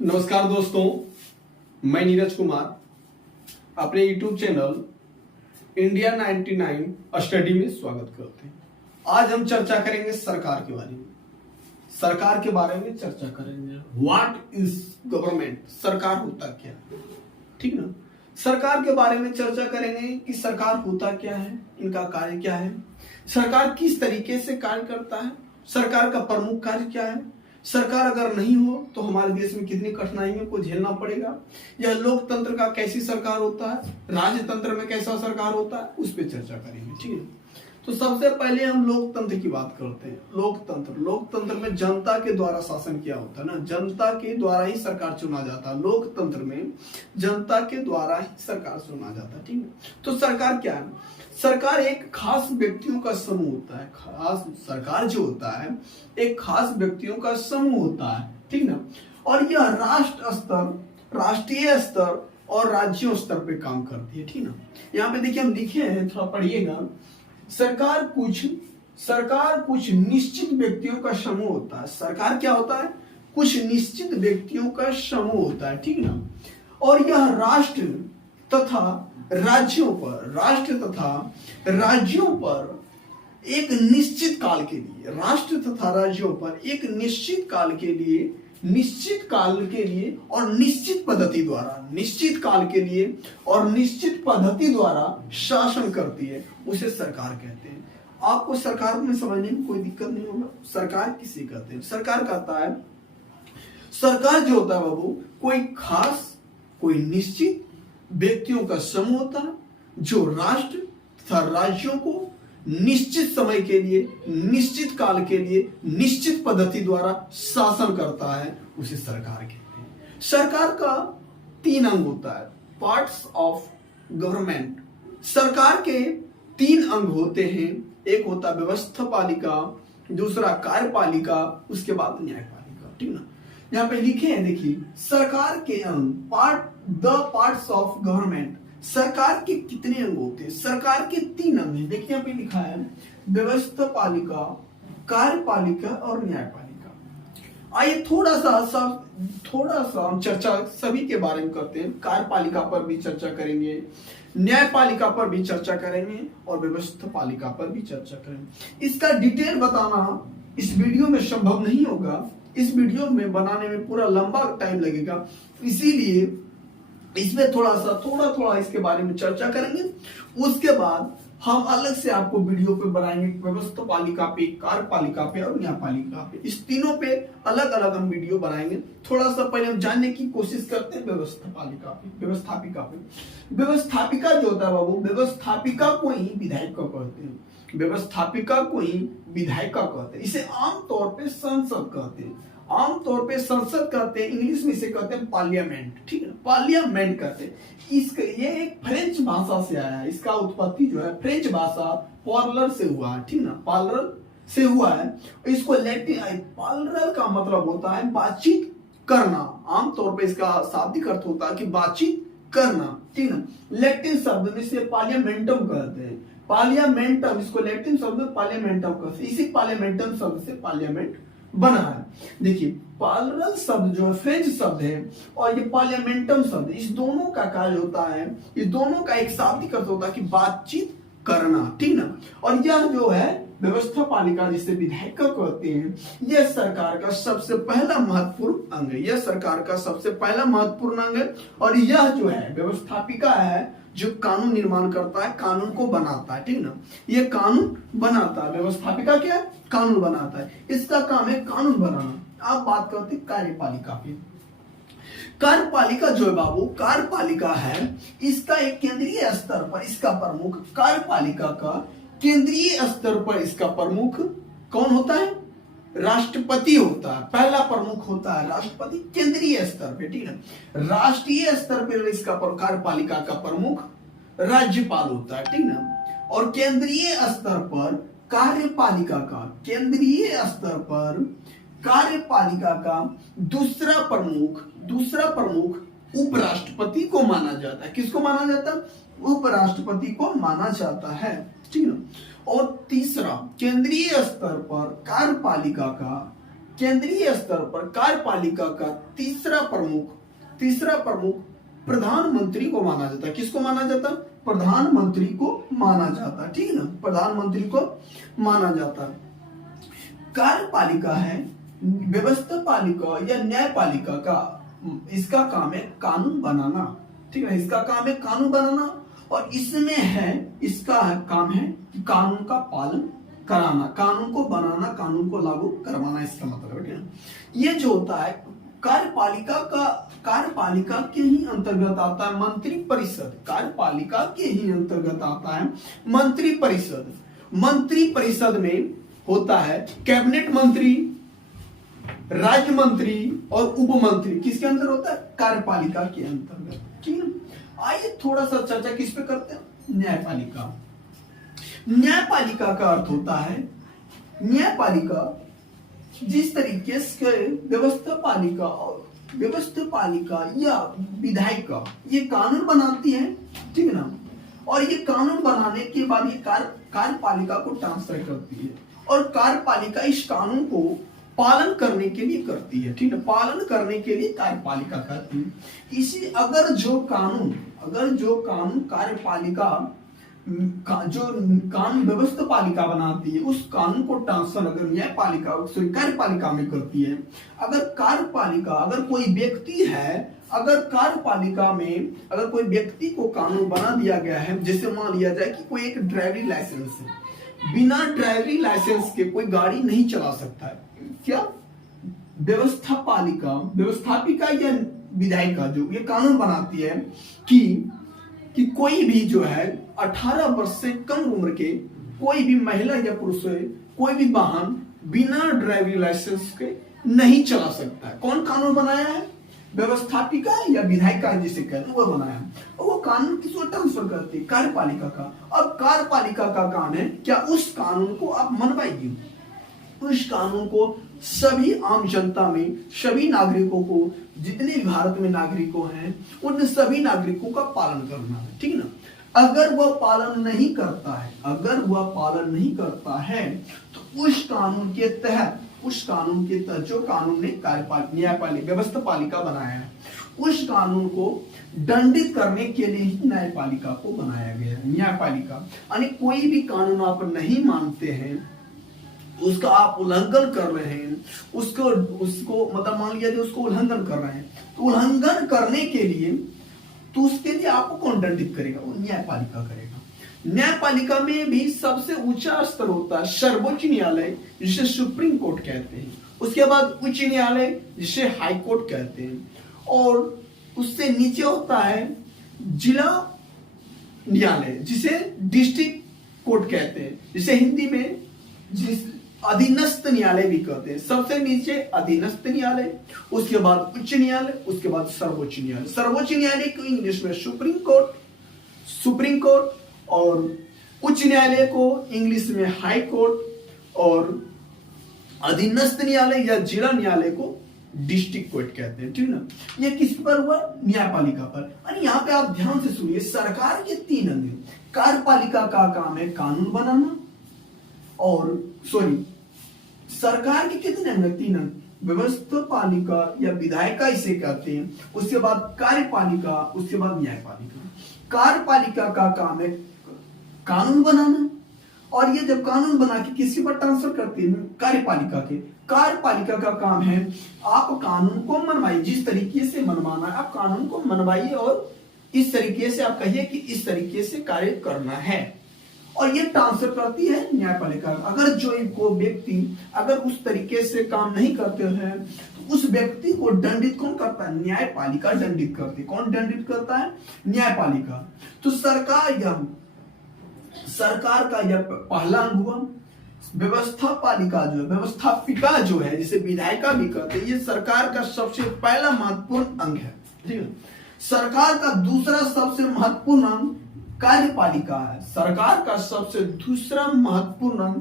नमस्कार दोस्तों, मैं नीरज कुमार अपने YouTube चैनल इंडिया 99 स्टडी में स्वागत करते हैं। आज हम चर्चा करेंगे सरकार के बारे में। सरकार के बारे में चर्चा करेंगे। What is government? सरकार होता क्या है, ठीक ना। सरकार के बारे में चर्चा करेंगे कि सरकार होता क्या है, इनका कार्य क्या है, सरकार किस तरीके से कार्य करता है, सरकार का प्रमुख कार्य क्या है, सरकार अगर नहीं हो तो हमारे देश में कितनी कठिनाइयों को झेलना पड़ेगा, यह लोकतंत्र का कैसी सरकार होता है, राजतंत्र में कैसा सरकार होता है, उस पर चर्चा करेंगे, ठीक है। तो सबसे पहले हम लोकतंत्र की बात करते हैं। लोकतंत्र में जनता के द्वारा शासन किया होता है ना, जनता के द्वारा ही सरकार चुना जाता है। लोकतंत्र में जनता के द्वारा ही सरकार चुना जाता है, ठीक है। तो सरकार क्या है? सरकार एक खास व्यक्तियों का समूह होता है। खास सरकार जो होता है एक खास व्यक्तियों का समूह होता है, ठीक ना। और यह राष्ट्र स्तर, राष्ट्रीय स्तर और राज्यों स्तर पे काम करती है, ठीक ना। यहाँ पे देखिए हम लिखे हैं, थोड़ा पढ़िएगा। सरकार कुछ निश्चित व्यक्तियों का समूह होता है। सरकार क्या होता है? कुछ निश्चित व्यक्तियों का समूह होता है, ठीक ना। और यह राष्ट्र तथा राज्यों पर एक निश्चित काल के लिए, राष्ट्र तथा राज्यों पर एक निश्चित काल के लिए और निश्चित पद्धति द्वारा शासन करती है, उसे सरकार कहते हैं। आपको सरकार में समझने में कोई दिक्कत नहीं होगा। सरकार किसे कहते हैं? सरकार कहता है, सरकार जो होता है बाबू, कोई निश्चित व्यक्तियों का समूह होता है जो राष्ट्र तथा राज्यों को निश्चित समय के लिए, निश्चित काल के लिए, निश्चित पद्धति द्वारा शासन करता है, उसे सरकार कहते हैं। सरकार का 3 अंग होता है, पार्ट्स ऑफ गवर्नमेंट। सरकार के 3 अंग होते हैं। एक होता है व्यवस्थापालिका, दूसरा कार्यपालिका, उसके बाद न्यायपालिका, ठीक ना। यहाँ पे लिखे हैं, देखिए, सरकार के अंग, पार्ट्स ऑफ गवर्नमेंट। सरकार के कितने अंग होते हैं? सरकार के 3 अंग हैं। देखिए यहाँ पे लिखा है व्यवस्थापालिका, कार्यपालिका और न्यायपालिका। आइए थोड़ा सा हम चर्चा सभी के बारे में करते हैं। कार्यपालिका पर भी चर्चा करेंगे, न्यायपालिका पर भी चर्चा करेंगे और व्यवस्थापालिका पर भी चर्चा करेंगे। इसका डिटेल बताना इस वीडियो में संभव नहीं होगा। इस वीडियो में बनाने में पूरा लंबा टाइम लगेगा, इसीलिए इसमें थोड़ा इसके बारे में चर्चा करेंगे। उसके बाद हम अलग से आपको वीडियो पे बनाएंगे, व्यवस्थापालिका पे, कार्यपालिका पे और न्यायपालिका पे। इस तीनों पे अलग अलग हम वीडियो बनाएंगे। थोड़ा सा पहले हम जानने की कोशिश करते हैं व्यवस्थापालिका पे, व्यवस्थापिका पे। व्यवस्थापिका जो होता है बाबू, व्यवस्थापिका को ही विधायिका कहते हैं। व्यवस्थापिका को ही विधायिका कहते हैं। इसे आमतौर पे संसद कहते हैं। इंग्लिश में इसे कहते हैं पार्लियामेंट, ठीक है, पार्लियामेंट कहते हैं। ये एक फ्रेंच भाषा से आया है। इसका उत्पत्ति जो है फ्रेंच भाषा पार्लर से हुआ है, ठीक ना, पार्लर से हुआ है। इसको लैटिन, पार्लर का मतलब होता है बातचीत करना। आमतौर पे इसका शाब्दिक अर्थ होता है कि बातचीत करना, ठीक ना। लैटिन शब्द में इसे पार्लियामेंटम कहते हैं। पार्लियामेंटम, इसको लैटिन शब्द में पार्लियामेंटम कहते हैं। इसी पार्लियामेंटम शब्द से पार्लियामेंट बना है। देखिए, पार्लर शब्द जो है फ्रेंच शब्द है और ये पार्लियामेंटम शब्द, इस दोनों का कार्य होता है, इस दोनों का एक शाब्दिक अर्थ होता है कि बातचीत करना, ठीक ना। और यह जो है व्यवस्थापालिका, जिसे विधायिका कहते हैं, यह सरकार का सबसे पहला महत्वपूर्ण अंग है। यह सरकार का सबसे पहला महत्वपूर्ण अंग है। और यह जो है व्यवस्थापिका है, जो कानून निर्माण करता है, कानून को बनाता है, ठीक ना। ये कानून बनाता है। व्यवस्थापिका क्या है? कानून बनाता है। इसका काम है कानून बनाना। आप बात करते हैं कार्यपालिका की। कार्यपालिका जो है बाबू, कार्यपालिका है, इसका एक केंद्रीय स्तर पर इसका प्रमुख, कार्यपालिका का केंद्रीय स्तर पर इसका प्रमुख कौन होता है? राष्ट्रपति होता है। पहला प्रमुख होता है राष्ट्रपति, केंद्रीय स्तर पे, ठीक है। राष्ट्रीय स्तर पर इसका कार्यपालिका का प्रमुख राज्यपाल होता है, ठीक ना। और केंद्रीय स्तर पर कार्यपालिका का दूसरा प्रमुख उपराष्ट्रपति को माना जाता है। किसको माना जाता है? उपराष्ट्रपति को माना जाता है, ठीक है। और तीसरा, केंद्रीय स्तर पर कार्यपालिका का केंद्रीय स्तर पर कार्यपालिका का तीसरा प्रमुख प्रधानमंत्री को माना जाता है। किसको माना जाता है? प्रधानमंत्री को माना जाता है, ठीक है ना, प्रधानमंत्री को माना जाता है। कार्यपालिका है व्यवस्थापालिका या न्यायपालिका का, इसका काम है कानून बनाना, ठीक है, इसका काम है कानून बनाना, और इसमें है, इसका काम है कि कानून का पालन कराना, कानून को बनाना, कानून को लागू करवाना, इसका मतलब है। ये जो होता है कार्यपालिका के ही अंतर्गत आता है मंत्री परिषद, कार्यपालिका के ही अंतर्गत आता है मंत्री परिषद। मंत्री परिषद में होता है कैबिनेट मंत्री, राज्य मंत्री और उप मंत्री। किसके अंदर होता है? कार्यपालिका के अंतर्गत, ठीक है। आइए थोड़ा सा चर्चा किस पे करते हैं? न्यायपालिका। न्यायपालिका का अर्थ होता है, न्यायपालिका जिस तरीके से व्यवस्थापालिका या विधायिका ये कानून बनाती है, ठीक है ना, और ये कानून बनाने के बाद ये कार्यपालिका को ट्रांसफर करती है, और कार्यपालिका इस कानून को पालन करने के लिए करती है, ठीक है, पालन करने के लिए कार्यपालिका करती है। इसी अगर जो कानून कार्यपालिका जो कानून व्यवस्थापालिका बनाती है, उस कानून को ट्रांसफर अगर कार्यपालिका में करती है, अगर कोई व्यक्ति है, अगर कार्यपालिका में अगर कोई व्यक्ति को कानून बना दिया गया है, जैसे मान लिया जाए कि कोई एक ड्राइविंग लाइसेंस है, बिना ड्राइविंग लाइसेंस के कोई गाड़ी नहीं चला सकता है, क्या व्यवस्थापिका या विधायिका जो ये कानून बनाती है कि कोई भी जो है 18 वर्ष से कम उम्र के कोई भी महिला या पुरुष है, कोई भी वाहन बिना ड्राइविंग लाइसेंस के नहीं चला सकता है। कौन कानून बनाया है? व्यवस्थापिका या विधायिका जिसे कहते हैं वो बनाया है, और वो कानून किसको ट्रांसफर करती है? कार्यपालिका का। अब कार्यपालिका का काम है क्या उस कानून को आप मनवाइए, उस कानून को सभी आम जनता में, सभी नागरिकों को, जितने भारत में नागरिकों हैं उन सभी नागरिकों का पालन करना है, ठीक है ना। अगर वह पालन नहीं करता है तो उस कानून के तहत जो कानून ने व्यवस्थापालिका बनाया है, उस कानून को दंडित करने के लिए ही न्यायपालिका को बनाया गया है। न्यायपालिका यानी कोई भी कानून आप नहीं मानते हैं, उसका आप उल्लंघन कर रहे हैं, उसको मतलब मान लिया जो उसको उल्लंघन कर रहे हैं, तो उल्लंघन करने के लिए तो उसके लिए आपको कौन दंडित करेगा? वो न्यायपालिका करेगा। न्यायपालिका में भी सबसे ऊंचा स्तर होता है सर्वोच्च न्यायालय, जिसे सुप्रीम कोर्ट कहते हैं, उसके बाद उच्च न्यायालय जिसे हाई कोर्ट कहते हैं, और उससे नीचे होता है जिला न्यायालय जिसे डिस्ट्रिक्ट कोर्ट कहते हैं, जिसे हिंदी में अधीनस्थ न्यायालय भी कहते हैं। सबसे नीचे अधीनस्थ न्यायालय, उसके बाद उच्च न्यायालय, उसके बाद सर्वोच्च न्यायालय। सर्वोच्च न्यायालय को इंग्लिश में सुप्रीम कोर्ट, और उच्च न्यायालय को इंग्लिश में हाई कोर्ट, और अधीनस्थ न्यायालय या जिला न्यायालय को डिस्ट्रिक्ट कोर्ट कहते हैं, ठीक है ना। ये किस पर हुआ? न्यायपालिका पर। और यहाँ पे आप ध्यान से सुनिए, सरकार के 3 अंग हैं। कार्यपालिका का काम है कानून बनाना, और सरकार के कितने अंग? 3 अंग। व्यवस्थापालिका या विधायिका इसे कहते हैं, उसके बाद कार्यपालिका, उसके बाद न्यायपालिका। कार्यपालिका का काम है कानून बनाना, और ये जब कानून बना के किसी पर ट्रांसफर करती है कार्यपालिका के, कार्यपालिका का काम है आप कानून को मनवाइए, जिस तरीके से मनवाना है आप कानून को मनवाइए, और इस तरीके से आप कहिए कि इस तरीके से कार्य करना है, और ये ट्रांसफर करती है न्यायपालिका। अगर जो को व्यक्ति अगर उस तरीके से काम नहीं करते हैं तो उस व्यक्ति को दंडित कौन करता है? न्यायपालिका दंडित करती है। कौन दंडित करता है? न्यायपालिका। तो सरकार का यह पहला अंग हुआ। व्यवस्थापिका जो है जिसे विधायिका भी कहते हैं, ये सरकार का सबसे पहला महत्वपूर्ण अंग है, ठीक है। सरकार का दूसरा सबसे महत्वपूर्ण अंग कार्यपालिका है। सरकार का सबसे दूसरा महत्वपूर्ण अंग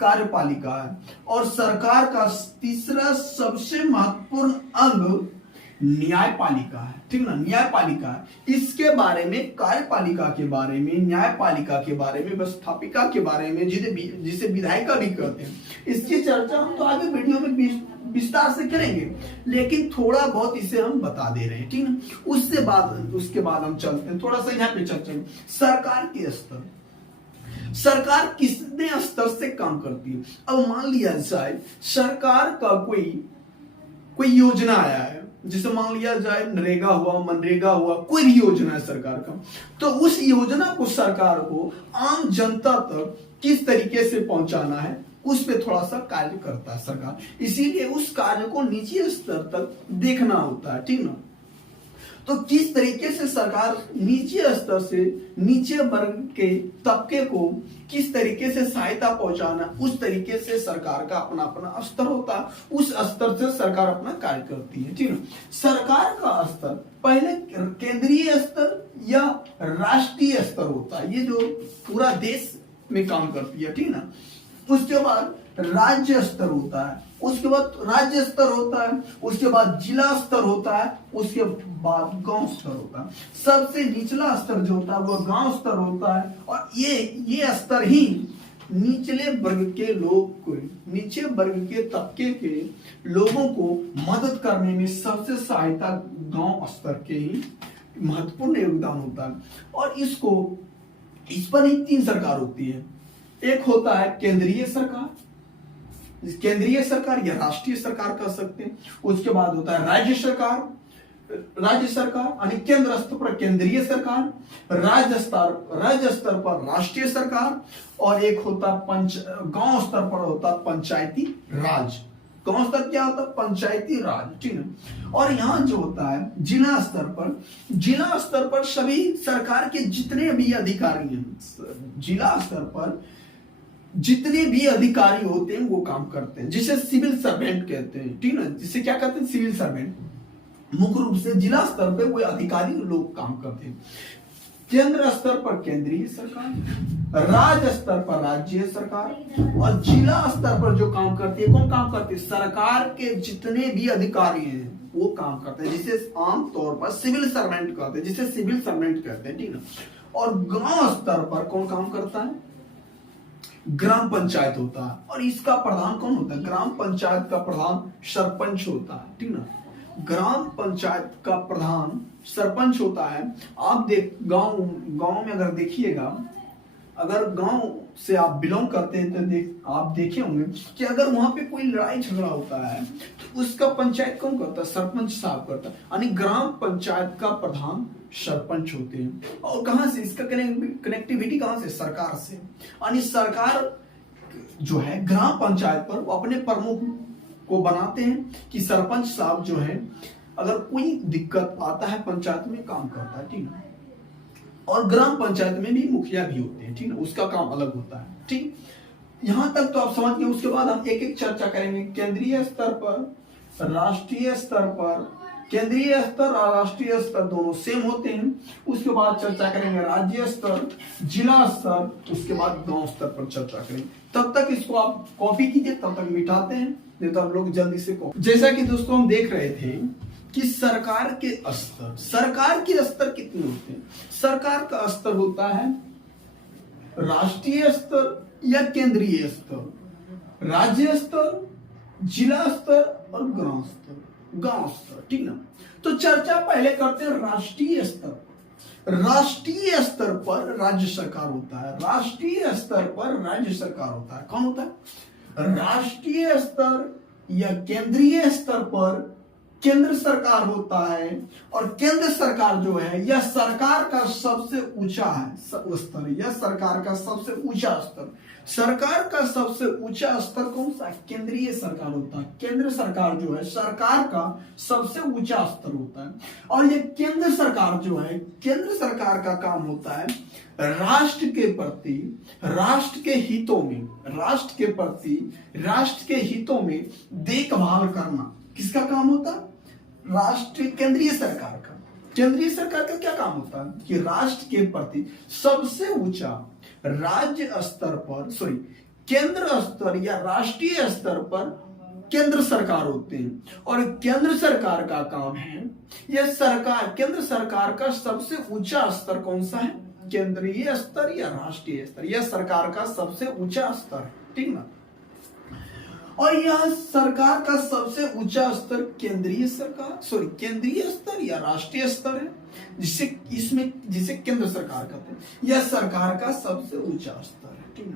कार्यपालिका है, और सरकार का तीसरा सबसे महत्वपूर्ण अंग न्यायपालिका है, ठीक ना। न्यायपालिका है। इसके बारे में, कार्यपालिका के बारे में, न्यायपालिका के बारे में, व्यवस्थापिका के बारे में, जिसे विधायिका भी कहते हैं, इसकी चर्चा हम तो आगे वीडियो में विस्तार से करेंगे, लेकिन थोड़ा बहुत इसे हम बता दे रहे हैं, ठीक है। उसके बाद हम चलते हैं थोड़ा सा यहाँ पे चर्चा में। सरकार के स्तर, सरकार कितने स्तर से काम करती है। अब मान लिया जाए सरकार का कोई योजना आया है, जिसे मान लिया जाए नरेगा हुआ, मनरेगा हुआ, कोई भी योजना है सरकार का, तो उस योजना को सरकार को आम जनता तक किस तरीके से पहुंचाना है, उस पे थोड़ा सा कार्य करता है सरकार। इसीलिए उस कार्य को निचले स्तर तक देखना होता है, ठीक ना। तो किस तरीके से सरकार नीचे स्तर से नीचे वर्ग के तबके को किस तरीके से सहायता पहुंचाना, उस तरीके से सरकार का अपना अपना स्तर होता है। उस स्तर से सरकार अपना कार्य करती है, ठीक है। सरकार का स्तर पहले केंद्रीय स्तर या राष्ट्रीय स्तर होता है, ये जो पूरा देश में काम करती है, ठीक ना। उसके बाद राज्य स्तर होता है, उसके बाद राज्य स्तर होता है, उसके बाद जिला स्तर होता है, उसके बाद गांव स्तर होता है। सबसे निचला स्तर जो होता है वो गांव स्तर होता है। और ये स्तर ही निचले वर्ग के लोग को, नीचे वर्ग के तबके के लोगों को मदद करने में सबसे सहायता गांव स्तर के ही महत्वपूर्ण योगदान होता है। और इस पर ही 3 सरकार होती है। एक होता है केंद्रीय सरकार, केंद्रीय सरकार या राष्ट्रीय सरकार कह सकते हैं। उसके बाद होता है राज्य सरकार यानी केंद्र स्तर पर केंद्रीय सरकार, राज्य स्तर पर राष्ट्रीय सरकार, और एक होता गांव स्तर पर होता पंचायती राज। गांव स्तर क्या होता है? पंचायती राज, ठीक है। और यहाँ जो होता है जिला स्तर पर सभी सरकार के जितने भी अधिकारी हैं, जिला स्तर पर जितने भी अधिकारी होते हैं वो काम करते हैं, जिसे सिविल सर्वेंट कहते हैं, ठीक ना। जिसे क्या कहते हैं? Civil servant. मुख्य रूप से जिला स्तर पे वो अधिकारी लोग काम करते हैं। केंद्र स्तर पर केंद्रीय सरकार, राज्य स्तर पर राज्य सरकार, और जिला स्तर पर जो काम करती है, कौन काम करती है? सरकार के जितने भी अधिकारी हैं वो काम करते हैं, जिसे आम तौर पर सिविल सर्वेंट कहते हैं, ठीक ना। और गांव स्तर पर कौन काम करता है? ग्राम पंचायत होता है। और इसका प्रधान कौन होता है? ग्राम पंचायत का प्रधान सरपंच होता है, ठीक ना। ग्राम पंचायत का प्रधान सरपंच होता है। आप गांव में अगर देखिएगा, अगर गांव से आप बिलोंग करते हैं तो आप देखे होंगे कि अगर वहां पे कोई लड़ाई झगड़ा होता है तो उसका पंचायत कौन करता है? सरपंच साहब करता है। यानी ग्राम पंचायत का प्रधान सरपंच होते हैं। और कहां से इसका कनेक्टिविटी कहां से? सरकार से। यानी सरकार जो है ग्राम पंचायत पर वो अपने प्रमुख को बनाते हैं कि सरपंच साहब जो है अगर कोई दिक्कत आता है पंचायत में काम करता है, ठीक है। और ग्राम पंचायत में भी मुखिया भी होते हैं, ठीक है, उसका काम अलग होता है, ठीक। यहां तक तो आप समझ गए। उसके बाद हम एक एक चर्चा करेंगे। केंद्रीय स्तर पर, राष्ट्रीय स्तर पर, केंद्रीय स्तर और राष्ट्रीय स्तर दोनों सेम होते हैं। उसके बाद चर्चा करेंगे राज्य स्तर, जिला स्तर, उसके बाद गांव स्तर पर चर्चा करेंगे। तब तक इसको आप कॉपी कीजिए, तब तक मिटाते हैं, नहीं तो हम लोग जल्दी से कॉपी। जैसा कि दोस्तों हम देख रहे थे कि सरकार के स्तर कितने होते हैं। सरकार का स्तर होता है राष्ट्रीय स्तर या केंद्रीय स्तर, राज्य स्तर, जिला स्तर और गांव स्तर, ठीक ना। तो चर्चा पहले करते हैं राष्ट्रीय स्तर। राष्ट्रीय स्तर पर राज्य सरकार होता है, राष्ट्रीय स्तर पर राज्य सरकार होता है। कौन होता है? राष्ट्रीय स्तर या केंद्रीय स्तर पर केंद्र सरकार होता है। और केंद्र सरकार जो है यह सरकार का सबसे ऊंचा स्तर, यह सरकार का सबसे ऊंचा स्तर। सरकार का सबसे ऊंचा स्तर कौन सा? केंद्रीय सरकार होता है। केंद्र सरकार जो है सरकार का सबसे ऊंचा स्तर होता है। और ये केंद्र सरकार जो है, केंद्र सरकार का काम होता है राष्ट्र के प्रति, राष्ट्र के हितों में देखभाल करना। किसका काम होता है? केंद्रीय सरकार का क्या काम होता है कि राष्ट्र के प्रति सबसे ऊंचा राज्य स्तर पर, केंद्र स्तर या राष्ट्रीय स्तर पर केंद्र सरकार होते हैं। और केंद्र सरकार का काम है, केंद्र सरकार का सबसे ऊंचा स्तर कौन सा है? केंद्रीय स्तर या राष्ट्रीय स्तर, यह सरकार का सबसे ऊंचा स्तर, ठीक ना। और यह सरकार का सबसे ऊंचा स्तर केंद्रीय स्तर या राष्ट्रीय स्तर है, जिसे केंद्र सरकार कहते हैं। यह सरकार का सबसे ऊंचा स्तर है, ठीक है।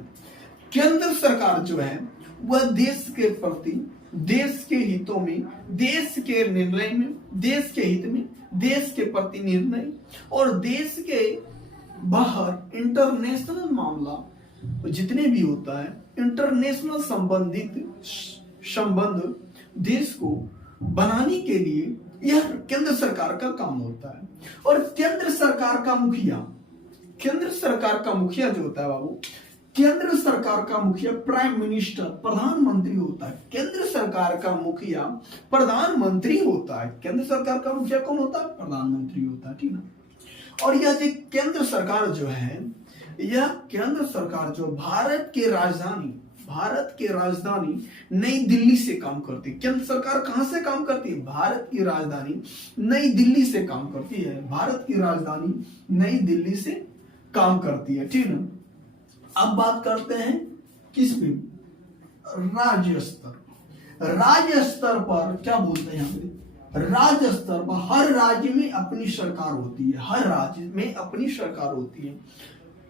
केंद्र सरकार जो है वह देश के प्रति, देश के हितों में, देश के निर्णय में, देश के हित में, देश के प्रति निर्णय और देश के बाहर इंटरनेशनल मामला जितने भी होता है, इंटरनेशनल संबंध देश को बनाने के लिए यह केंद्र सरकार का काम होता है। और केंद्र सरकार का मुखिया जो होता है बाबू, केंद्र सरकार का मुखिया प्राइम मिनिस्टर, प्रधानमंत्री होता है। केंद्र सरकार का मुखिया प्रधानमंत्री होता है। केंद्र सरकार का मुखिया कौन होता है? प्रधानमंत्री होता है, ठीक ना। और यह जो केंद्र सरकार जो है, यह केंद्र सरकार जो भारत के राजधानी नई दिल्ली से काम करती है। केंद्र सरकार कहां से काम करती है? भारत की राजधानी नई दिल्ली से काम करती है। भारत की राजधानी नई दिल्ली से काम करती है, ठीक ना। अब बात करते हैं किस पे? राज्य स्तर पर क्या बोलते हैं यहाँ पे? राज्य स्तर पर हर राज्य में अपनी सरकार होती है। हर राज्य में अपनी सरकार होती है।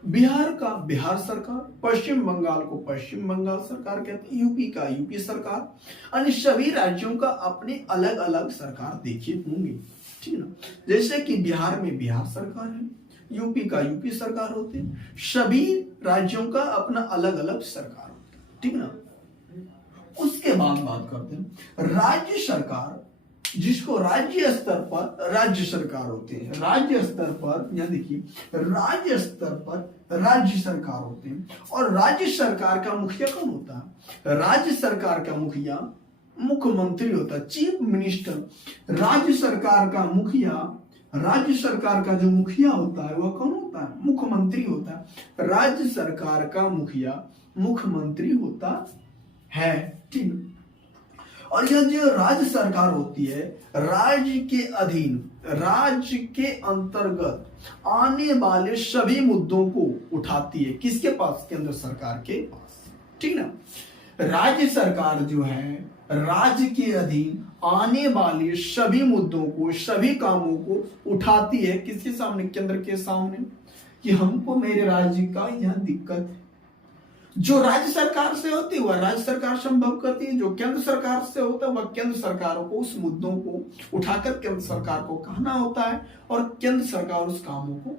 बिहार का बिहार सरकार, पश्चिम बंगाल को पश्चिम बंगाल सरकार कहते हैं, यूपी का यूपी सरकार, अन्य सभी राज्यों का अपने अलग अलग सरकार देखे होंगे, ठीक ना। जैसे कि बिहार में बिहार सरकार है, यूपी का यूपी सरकार होते हैं, सभी राज्यों का अपना अलग अलग सरकार होता है, ठीक ना। उसके बाद बात करते हैं राज्य सरकार, जिसको राज्य स्तर पर राज्य सरकार होते हैं। राज्य स्तर पर यहां देखिए, राज्य स्तर पर राज्य सरकार होते हैं। और राज्य सरकार का मुखिया कौन होता है? राज्य सरकार का मुखिया मुख्यमंत्री होता है, चीफ मिनिस्टर। राज्य सरकार का जो मुखिया होता है वह कौन होता है? मुख्यमंत्री होता है। राज्य सरकार का मुखिया मुख्यमंत्री होता है, ठीक। और यह जो राज्य सरकार होती है, राज्य के अधीन, राज्य के अंतर्गत आने वाले सभी मुद्दों को उठाती है। किसके पास? केंद्र सरकार के पास, ठीक ना। राज्य सरकार जो है राज्य के अधीन आने वाले सभी मुद्दों को, सभी कामों को उठाती है। किसके सामने? केंद्र के सामने, कि हमको मेरे राज्य का यह दिक्कत है। जो राज्य सरकार से होती है वह राज्य सरकार संभव करती है, जो केंद्र सरकार से होता है वह केंद्र सरकारों को उस मुद्दों को उठाकर केंद्र सरकार को कहना होता है और केंद्र सरकार उस कामों को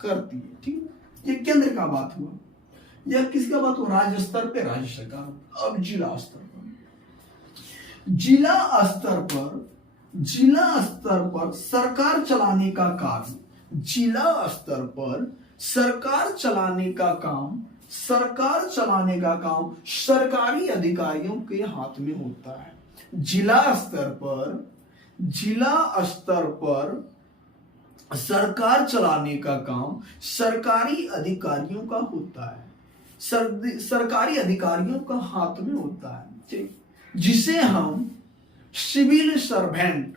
करती है, ठीक। ये केंद्र का बात हुआ। यह किसका बात हुआ? राज्य स्तर पे राज्य सरकार। अब जिला स्तर पर, जिला स्तर पर सरकार चलाने का काम, जिला स्तर पर सरकार चलाने सरकारी अधिकारियों के हाथ में होता है। जिला स्तर पर सरकार चलाने का काम सरकारी अधिकारियों का होता है, सरकारी अधिकारियों का हाथ में होता है, ठीक। जिसे हम सिविल सर्वेंट,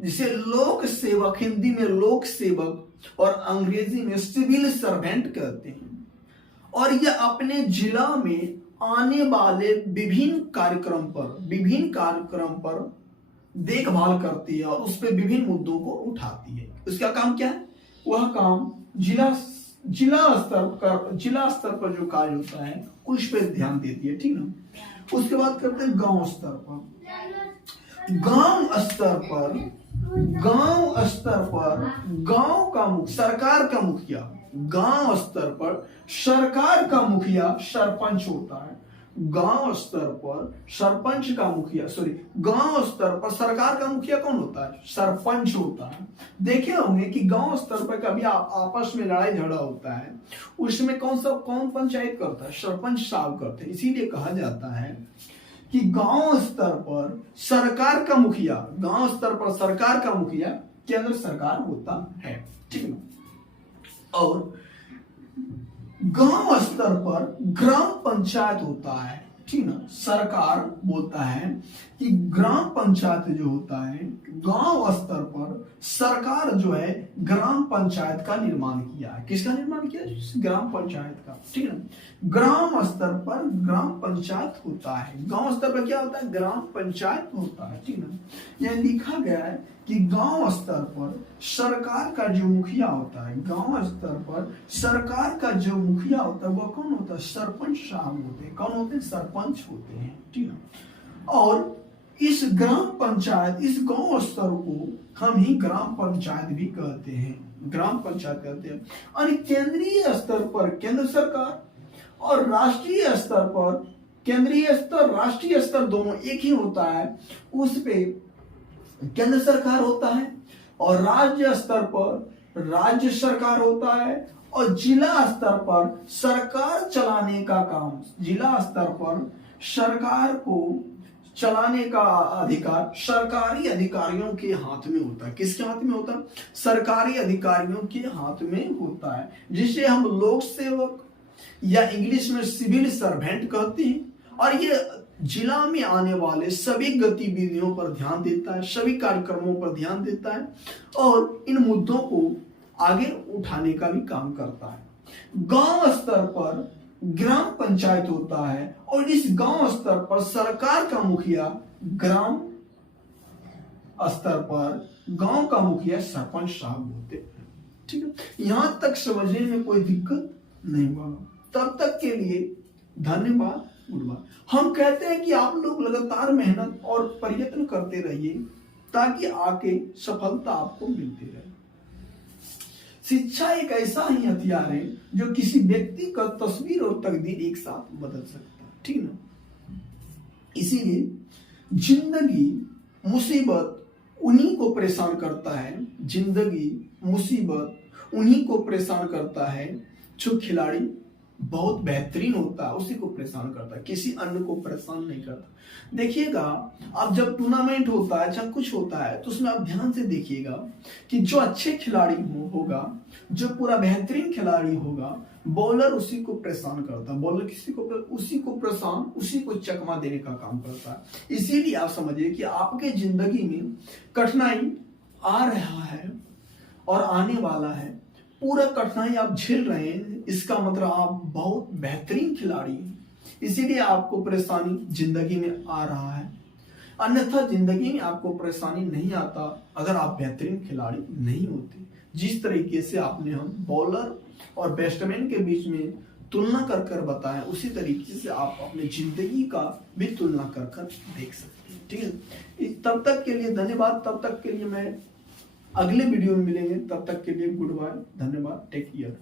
जिसे लोक सेवक, हिंदी में लोक सेवक और अंग्रेजी में सिविल सर्वेंट कहते हैं। और यह अपने जिला में आने वाले विभिन्न कार्यक्रम पर देखभाल करती है और उस पर विभिन्न मुद्दों को उठाती है। उसका काम क्या है? वह काम जिला स्तर पर जो कार्य होता है उस पर ध्यान देती है, ठीक ना। उसके बाद करते हैं गांव स्तर पर। गांव का सरकार का मुखिया, गांव स्तर पर सरकार का मुखिया सरपंच होता है। गांव स्तर पर सरपंच का मुखिया, गांव स्तर पर सरकार का मुखिया कौन होता है? सरपंच होता है। देखे होंगे कि गांव स्तर पर कभी आपस में लड़ाई झगड़ा होता है, उसमें कौन पंचायत करता है? सरपंच साहब करते हैं। इसीलिए कहा जाता है कि गांव स्तर पर सरकार का मुखिया केंद्र सरकार होता है, ठीक है। और गांव स्तर पर ग्राम पंचायत होता है। ठीक ना। सरकार बोलता है कि ग्राम पंचायत जो होता है, गांव स्तर पर सरकार जो है ग्राम पंचायत का निर्माण किया है। किसका निर्माण किया है? ग्राम पंचायत का, ठीक है। ग्राम स्तर पर ग्राम पंचायत होता है, गांव स्तर पर क्या होता है? ग्राम पंचायत होता है, ठीक ना। यह लिखा गया है कि गांव स्तर पर सरकार का जो मुखिया होता है, गांव स्तर पर सरकार का जो मुखिया होता है वह कौन होता है? सरपंच साहब होते हैं। कौन होते हैं? सरपंच होते हैं, ठीक है। और इस ग्राम पंचायत, इस गांव स्तर को हम ही ग्राम पंचायत भी कहते हैं, ग्राम पंचायत कहते हैं। और केंद्रीय स्तर पर केंद्र सरकार और राष्ट्रीय स्तर पर, केंद्रीय स्तर राष्ट्रीय स्तर दोनों एक ही होता है, उस पे केंद्र सरकार होता है। और राज्य स्तर पर राज्य सरकार होता है। और जिला स्तर पर सरकार चलाने का काम, जिला स्तर पर सरकार को चलाने का अधिकार सरकारी अधिकारियों के हाथ में होता है। किसके हाथ में होता है? सरकारी अधिकारियों के हाथ में होता है, जिसे हम लोक सेवक या इंग्लिश में सिविल सर्वेंट कहते हैं। और ये जिला में आने वाले सभी गतिविधियों पर ध्यान देता है, सभी कार्यक्रमों पर ध्यान देता है और इन मुद्दों को आगे उठाने का भी काम करता है। गांव स्तर पर ग्राम पंचायत होता है और इस गांव स्तर पर सरकार का मुखिया, ग्राम स्तर पर गांव का मुखिया सरपंच साहब होते हैं, ठीक है। यहां तक समझने में कोई दिक्कत नहीं हुआ। तब तक के लिए धन्यवाद, गुड बाय। हम कहते हैं कि आप लोग लगातार मेहनत और प्रयत्न करते रहिए ताकि आगे सफलता आपको मिलती रहे। शिक्षा एक ऐसा ही हथियार है जो किसी व्यक्ति का तस्वीर और तकदीर एक साथ बदल सकता है, ठीक ना। इसीलिए जिंदगी मुसीबत उन्हीं को परेशान करता है, जिंदगी मुसीबत उन्हीं को परेशान करता है जो खिलाड़ी बहुत बेहतरीन होता है, उसी को परेशान करता है, किसी अन्य को परेशान नहीं करता। देखिएगा, अब जब टूर्नामेंट होता है, जब कुछ होता है, तो उसमें आप ध्यान से देखिएगा कि जो अच्छे खिलाड़ी होगा, जो पूरा बेहतरीन खिलाड़ी होगा, बॉलर उसी को परेशान करता है, बॉलर उसी को परेशान, उसी को चकमा देने का काम करता है। इसीलिए आप समझिए कि आपके जिंदगी में कठिनाई आ रहा है और आने वाला है, पूरा कठिनाई आप झेल रहे हैं, इसका मतलब आप बहुत बेहतरीन खिलाड़ी हैं। इसीलिए आपको परेशानी जिंदगी में आ रहा है, अन्यथा जिंदगी में आपको परेशानी नहीं आता अगर आप बेहतरीन खिलाड़ी नहीं होते। जिस तरीके से आपने हम बॉलर और बैट्समैन के बीच में तुलना कर बताया, उसी तरीके से आप अपने जिंदगी का भी तुलना कर देख सकते हैं, ठीक है। तब तक के लिए धन्यवाद। तब तक के लिए मैं अगले वीडियो में मिलेंगे, तब तक के लिए गुड बाय, धन्यवाद, टेक केयर।